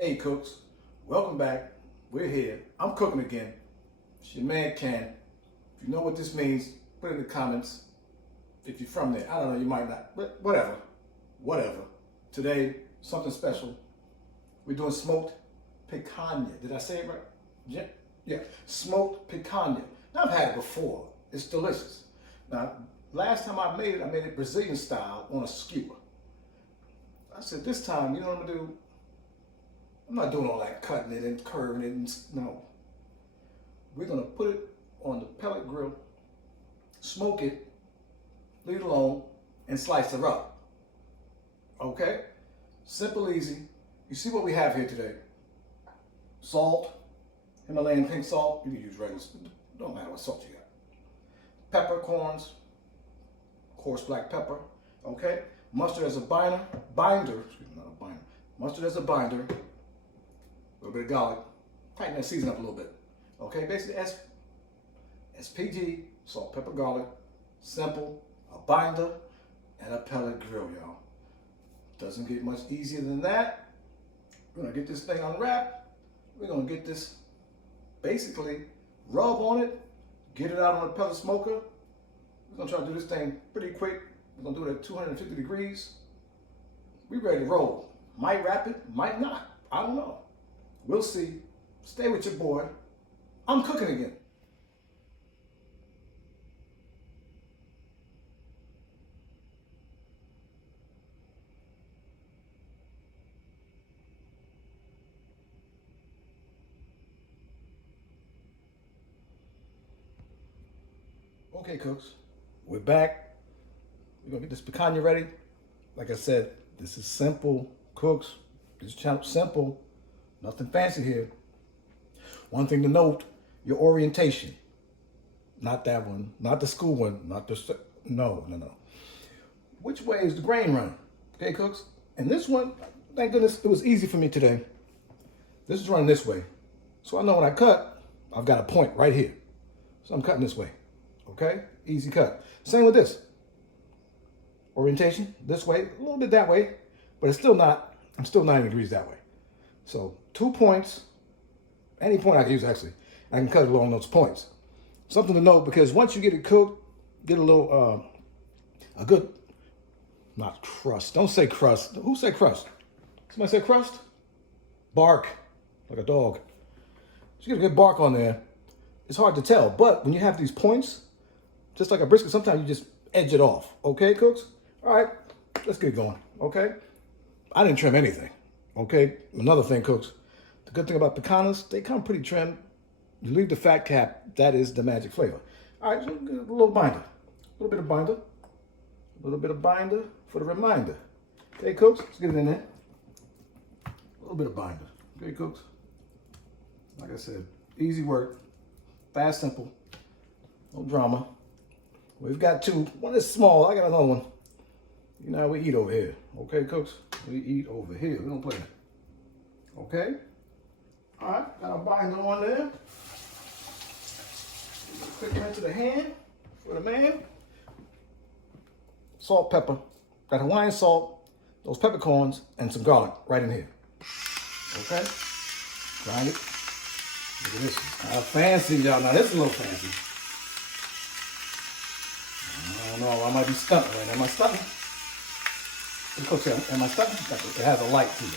Hey cooks, welcome back. We're here. I'm cooking again. It's your man Ken. If you know what this means, put it in the comments. If you're from there, I don't know, you might not, but whatever. Whatever. Today, something special. We're doing smoked picanha. Did I say it right? Yeah. Yeah. Smoked picanha. Now I've had it before. It's delicious. Now, last time I made it Brazilian style on a skewer. I said this time, you know what I'm gonna do? I'm not doing all that cutting it and curving it and no. We're gonna put it on the pellet grill, smoke it, leave it alone, and slice it up. Okay? Simple, easy. You see what we have here today. Salt, Himalayan pink salt. You can use regular, don't matter what salt you got. Peppercorns, coarse black pepper. Okay? Mustard as a binder, excuse me, not a binder. Mustard as a binder. A little bit of garlic, tighten that season up a little bit. Okay, basically SPG, salt, pepper, garlic, simple, a binder, and a pellet grill, y'all. Doesn't get much easier than that. We're gonna get this thing unwrapped. We're gonna get this, basically, rub on it, get it out on the pellet smoker. We're gonna try to do this thing pretty quick. We're gonna do it at 250 degrees. We ready to roll. Might wrap it, might not, I don't know. We'll see. Stay with your boy. I'm cooking again. Okay, cooks. We're back. We're gonna get this picanha ready. Like I said, this is simple, cooks. This channel simple. Nothing fancy here. One thing to note, your orientation. Not that one, not the school one, not the, no. Which way is the grain running? Okay, cooks? And this one, thank goodness, it was easy for me today. This is running this way. So I know when I cut, I've got a point right here. So I'm cutting this way, okay? Easy cut. Same with this. Orientation, this way, a little bit that way, but it's still not, I'm still 90 degrees that way. So 2 points, any point I can use actually, I can cut it along those points. Something to note, because once you get it cooked, get a little, a good, not crust, don't say crust. Who said crust? Somebody said crust? Bark, like a dog. So you get a good bark on there. It's hard to tell, but when you have these points, just like a brisket, sometimes you just edge it off. Okay, cooks? All right, let's get going, okay? I didn't trim anything. Okay, another thing, cooks. The good thing about picanhas, they come pretty trimmed. You leave the fat cap, that is the magic flavor. All right, so a little binder. A little bit of binder. A little bit of binder for the reminder. Okay, cooks, let's get it in there. A little bit of binder. Okay, cooks. Like I said, easy work. Fast, simple. No drama. We've got two. One is small, I got another one. You know how we eat over here. Okay, cooks? We eat over here. We don't play that. Okay? All right, got our binder on there. Quick rinse of the hand for the man. Salt, pepper. Got Hawaiian salt, those peppercorns, and some garlic right in here. Okay? Grind it. Look at this. How fancy, y'all. Now, this is a little fancy. I don't know. I might be stunting right now. Am I stunting? Cooks, am I stunting? It has a light too, y'all.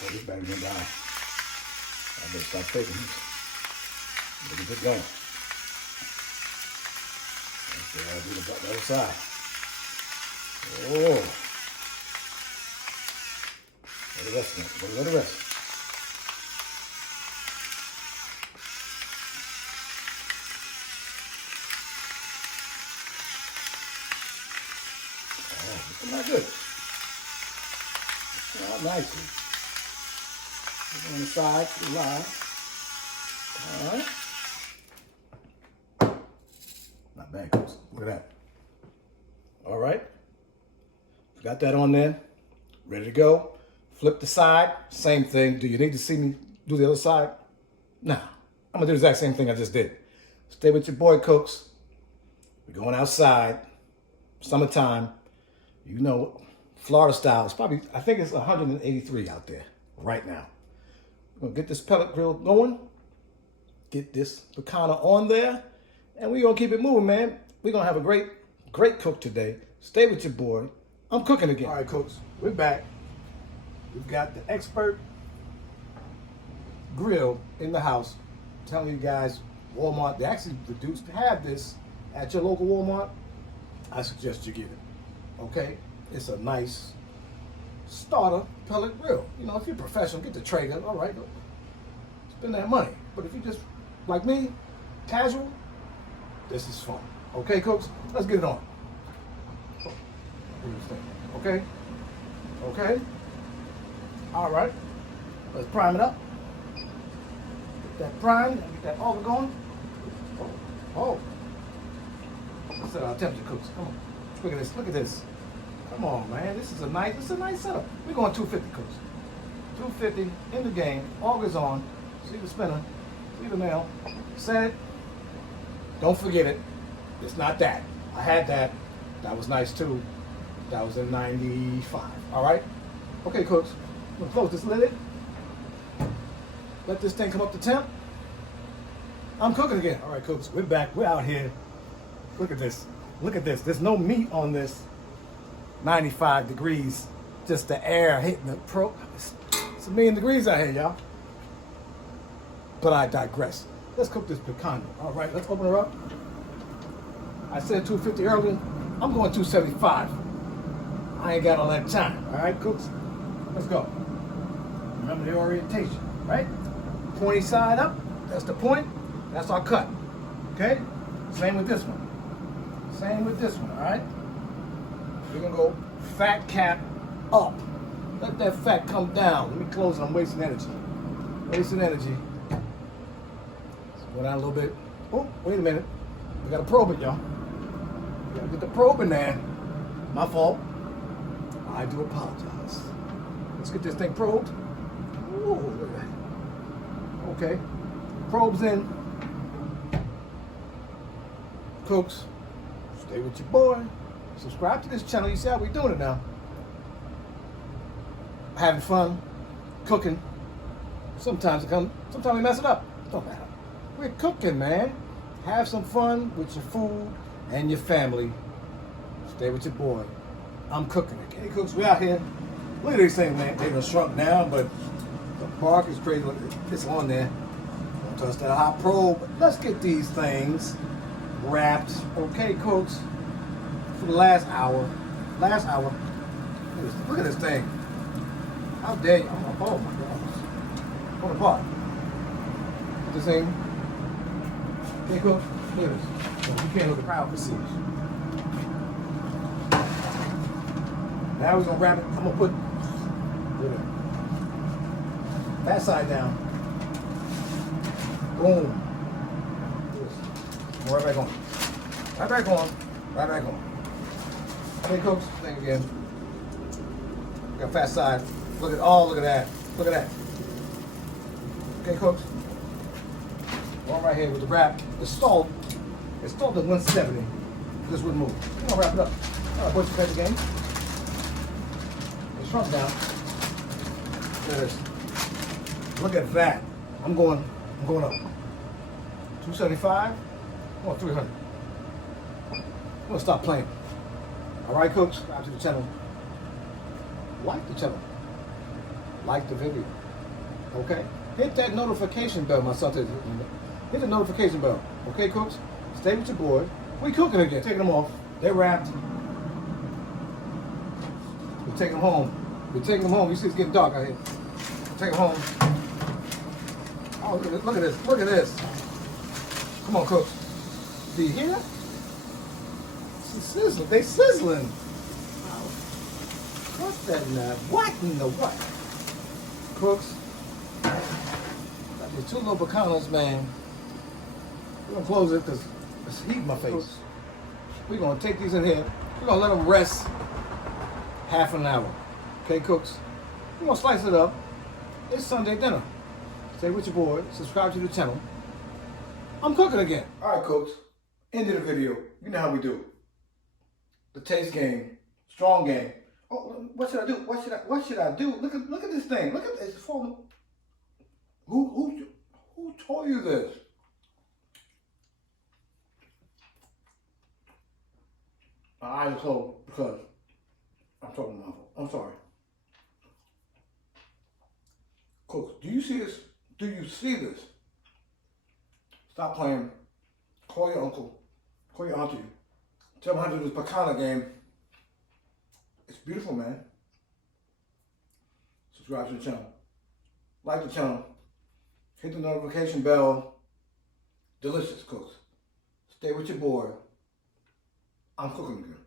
Oh, this battery's gonna die. I better stop taking this. Look at it going. Okay, I'll do the other side. Oh. Let it rest now. Let it rest. Oh, looking not good. Oh, nicely. On the side, to the line. All right. Not bad, cooks. Look at that. All right. Got that on there. Ready to go. Flip the side. Same thing. Do you need to see me do the other side? Nah. I'm going to do the exact same thing I just did. Stay with your boy, cooks. We're going outside. Summertime. You know, Florida style. It's probably, I think it's 183 out there. right now. We're gonna get this pellet grill going, get this picanha on there, and we're gonna keep it moving, man. We're gonna have a great cook today. Stay with your boy. I'm cooking again. All right, cooks, we're back. We've got the expert grill in the house. I'm telling you guys, Walmart, they actually have this at your local Walmart. I suggest you get it, okay? It's a nice starter pellet grill. You know, if you're professional, get the Traeger, all right, spend that money. But if you just, like me, casual, this is fun. Okay, cooks, let's get it on. Okay? Okay? All right, let's prime it up. Get that prime, get that auger going. Oh. Let's set our temperature, cooks. Come on. Look at this, look at this. Come on, man. This is a nice setup. We're going 250, cooks. 250 in the game. Auger's on. See the spinner. See the nail. Set it. Don't forget it. It's not that. I had that. That was nice too. That was in 95. All right? Okay, cooks. I'm going to close this lid. Let this thing come up to temp. I'm cooking again. All right, cooks. We're back. We're out here. Look at this. Look at this. There's no meat on this. 95 degrees. Just the air hitting the pro. It's 1,000,000 degrees out here, y'all. But I digress. Let's cook this picanha. All right, let's open her up. I said 250 earlier. I'm going 275. I ain't got all that time. All right, cooks? Let's go. Remember the orientation, right? Pointy side up. That's the point. That's our cut. Okay? Same with this one. Same with this one, all right? We're going to go fat cap up. Let that fat come down. Let me close it. I'm wasting energy. Wasting energy. Let's go down a little bit. Oh, wait a minute. We got to probe it, y'all. We got to get the probe in there. My fault. I do apologize. Let's get this thing probed. Ooh, look at that. Okay. Probe's in. Cooks, stay with your boy. Subscribe to this channel. You see how we're doing it now. Having fun, cooking. Sometimes we mess it up. Don't matter. We're cooking, man. Have some fun with your food and your family. Stay with your boy. I'm cooking again. Hey, cooks, we out here. Look at these things, man. They done shrunk down, but the bark is crazy. Look, it's on there. Don't touch that hot probe. Let's get these things wrapped. Okay, cooks. For the last hour. Look at this thing. How dare you? Oh my gosh. What apart. Put this thing. Okay, cooks. Look at this. You can't look the crowd perceives. Now we're gonna wrap it. I'm gonna put that side down. Boom. Right back on. Right back on. Right back on. Okay, cooks. Thing again. Got fat side. Look at that. Look at that. Okay, cooks. One right here with the wrap. The stalled. It's stalled at 170. This wouldn't move. I'm gonna wrap it up. All right, boys, you the game. It's shrunk down. Look at this. Look at that. I'm going up. 275. I want 300. I'm gonna stop playing. All right, cooks, subscribe to the channel. Like the channel. Like the video. Okay? Hit that notification bell, my son says. Hit the notification bell. Okay, cooks? Stay with your boy. We cooking again. Taking them off. They're wrapped. We're taking them home. We're taking them home. You see it's getting dark out here. Take them home. Oh, look at this. Look at this. Come on, cooks. Do you hear that? It's sizzling. They sizzling. What's that now? What in the what? Cooks. Got these two little picanhas, man. We're gonna close it because it's heat in my face. Cooks. We're gonna take these in here. We're gonna let them rest half an hour. Okay, cooks? We're gonna slice it up. It's Sunday dinner. Stay with your boy. Subscribe to the channel. I'm cooking again. All right, cooks. End of the video. You know how we do. The taste game. Strong game. Oh, what should I do? What should I do? Look at this thing. Look at this falling. Who told you this? My eyes are closed because I'm talking about. I'm sorry. Cooks, do you see this? Do you see this? Stop playing. Call your uncle. Call your auntie. Tell them how to do this Picanha game. It's beautiful, man. Subscribe to the channel. Like the channel. Hit the notification bell. Delicious, cooks. Stay with your boy. I'm cooking again.